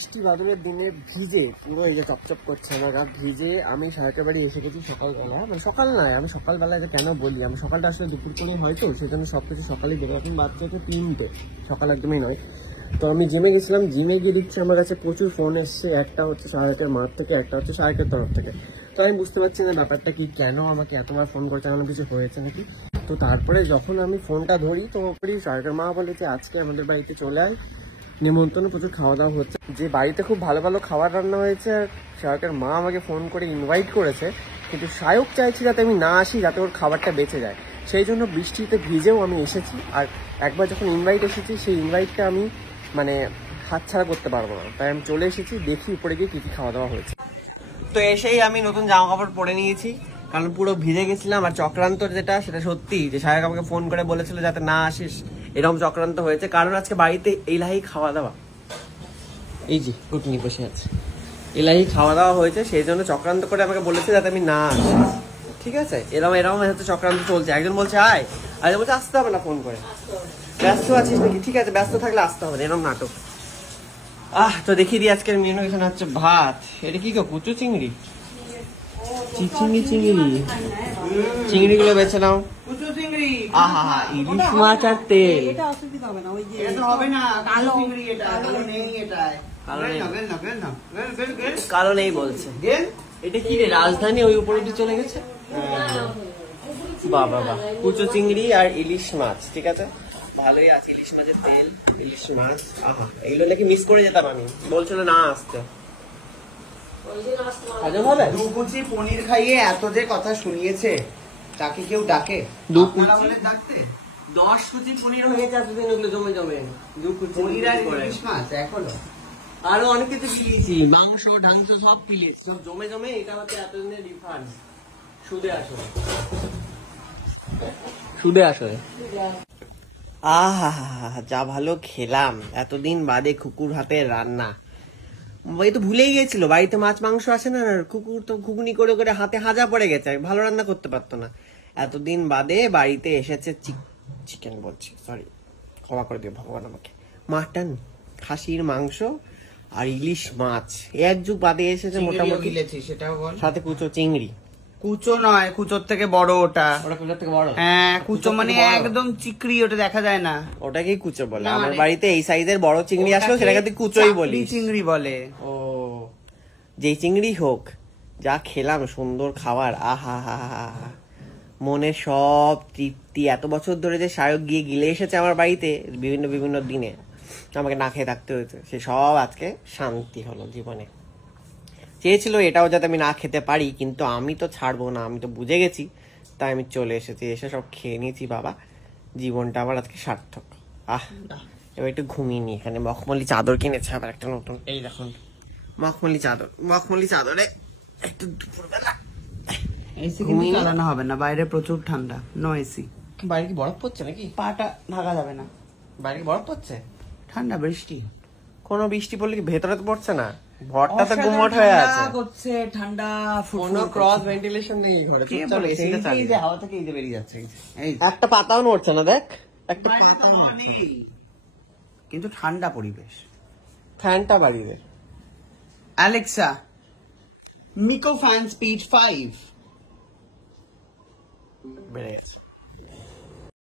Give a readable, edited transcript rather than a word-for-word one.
বৃষ্টি বাদলের দিনে ভিজে পুরো এই যে চপচপ করছে আমার গা ভিজে আমি সাহেবের বাড়ি এসে গেছি সকালবেলা, মানে সকাল নয়, আমি সকালবেলা এটা কেন বলি, আমি সকালটা আসলে দুপুর করে হয়তো সেজন্য সবকিছু সকালেই বেরো। এখন বাচ্চা হচ্ছে 3টে, সকাল একদমই নয়। তো আমি জিমে গেছিলাম, জিমে গিয়ে দিচ্ছি আমার কাছে প্রচুর ফোন এসছে, একটা হচ্ছে সাহেবের মাঠ থেকে, একটা হচ্ছে সাহেবের তরফ থেকে। তো আমি বুঝতে পারছি না ব্যাপারটা কি, কেন আমাকে এতবার ফোন করছে, এমন কিছু হয়েছে নাকি। তো তারপরে যখন আমি ফোনটা ধরি তো সাহেবের মা বলে যে আজকে আমাদের বাড়িতে চলে আয়, নিমন্ত্রণ, প্রচুর খাওয়া দাওয়া হচ্ছে, যে বাড়িতে খুব ভালো ভালো খাবার রান্না হয়েছে। আর সায়কের মা আমাকে ফোন করে ইনভাইট করেছে, কিন্তু সায়ক চাইছি যাতে আমি না আসি, যাতে ওর খাবারটা বেঁচে যায়। সেই জন্য বৃষ্টিতে ভিজেও আমি এসেছি। আর একবার যখন ইনভাইট এসেছি সেই ইনভাইটটা আমি মানে হাতছাড়া করতে পারবো না, তাই আমি চলে এসেছি। দেখি উপরে গিয়ে কী কী খাওয়া দাওয়া হয়েছে। তো এসেই আমি নতুন জামা কাপড় পরে নিয়েছি, কারণ পুরো ভিজে গেছিলাম। আর চক্রান্ত যেটা, সেটা সত্যি যে সায়ক আমাকে ফোন করে বলেছিল যাতে না আসিস, এরকম চক্রান্ত হয়েছে। কারণ আজকে বাড়িতে এলাহি খাওয়া দাওয়া, এই যে গুটনি বসে আছে, এলাহি খাওয়া দাওয়া হয়েছে, সেই জন্য চক্রান্ত করে আমাকে বলেছে যাতে আমি না আসি। ঠিক আছে, এরকম হচ্ছে চক্রান্ত চলছে। একজন বলছে আয়, আর বলছে আসতে হবে না, ফোন করে ব্যস্ত আছিস নাকি, ঠিক আছে ব্যস্ত থাকলে আসতে হবে না, এরকম নাটক। তো দেখিয়ে দিই আজকের মেনু। এখানে হচ্ছে ভাত, এটা কি গো, কুচু চিংড়ি, চিংড়ি গুলো বেছে নাও। ইলিশ মাছ আর তেল, কালো নেই বলছে। এটা কি রে, রাজধানী ওই উপরে চলে গেছে। বাবা বাবা, কুচো চিংড়ি আর ইলিশ মাছ, ঠিক আছে ভালোই আছে। ইলিশ মাছের তেল, ইলিশ মাছ, এগুলো নাকি মিস করে যেতাম আমি, বলছিল না আসতে। দু কুচি পনির খাইয়ে এত যে কথা শুনিয়েছে, তাকে কেউ ডাকে? 10 কুচি পনির হয়েছে এতদিন, ওগুলো জমে জমে 2 কুচি পনির আর ইলিশ মাছ এখনো, আরো অনেক কিছু পিলিয়েছি, মাংস ঢাংস সব পিলিয়েছি, সব জমে জমে। এটা হচ্ছে এতদিনের ডিফারেন্স, সুদে আসলে, সুদে আসলে। যা ভালো খেলাম, এতদিন বাদে কুকুর হাতের রান্না। এই তো ভুলেই গেছিল, বাড়িতে মাছ মাংস আসে না, কুকুর তো ঘুগনি করে করে হাতে হাজা পড়ে গেছে, ভালো রান্না করতে পারতো না। এতদিন বাদে বাড়িতে এসেছে চিকেন বলছি, সরি ক্ষমা করে দিও ভগবান আমাকে, মাটন, খাসির মাংস আর ইলিশ মাছ, এক যুগ বাদে এসেছে মোটামুটি। সেটাও বল, সাথে কুচো চিংড়ি। কুচো নয়, কুচোর থেকে বড় ওটা। ওটা কুচোর থেকে বড়? হ্যাঁ, কুচো মানে একদম চিকরি, ওটা দেখা যায় না, ওটাকেই কুচো বলে। আমার বাড়িতে এই সাইজের বড় চিংড়ি আসলো, সেটাকে তুই কুচোই বলি। চিংড়ি বলে। ও, যেই চিংড়ি হোক, যা খেলাম সুন্দর খাবার, মনে সব তৃপ্তি। এত বছর ধরে যে সায়ক গিয়ে গিলে এসেছে আমার বাড়িতে বিভিন্ন বিভিন্ন দিনে, আমাকে না খেয়ে থাকতে হয়েছে, সে সব আজকে শান্তি হলো জীবনে। চেয়েছিল এটাও যাতে আমি না খেতে পারি, কিন্তু আমি তো ছাড়বো না, আমি তো বুঝে গেছি, তাই আমি চলে এসেছি, এসে সব খেয়ে নিয়েছি। বাবা, জীবনটা আমার আজকে সার্থক। এবার একটু ঘুমিয়ে নি। এখানে মখমলি চাদর কিনেছে আবার একটা নতুন, এই দেখুন মখমলি চাদর, মখমলি চাদরে একটু দুপুরবেলা ঘুমিয়ে চালানো হবে না, বাইরে প্রচুর ঠান্ডা, নো এসি। বাইরে কি বরফ পড়ছে নাকি? পাটা ঢাকা যাবে না, বাইরে কি বরফ পড়ছে? ঠান্ডা বৃষ্টি। কোনো বৃষ্টি পড়লে কি ভেতরে তো পড়ছে না? ঘরটা তো গুমট হয়ে আছে, করছে ঠান্ডা, কোনো ক্রস ভেন্টিলেশন নেই ঘরে, চুপচাপ এসিটা চালিয়ে। এই যে হাওয়া থেকে এই যে বেরিয়ে যাচ্ছে, এই একটা পাতাও নড়ছে না, দেখ একটা পাতাও নেই, কিন্তু ঠান্ডা পরিবেশ। ফ্যানটা বাড়িয়ে দে। অ্যালেক্সা, মিকো ফ্যান স্পিড 5 বেড়ে গেছে।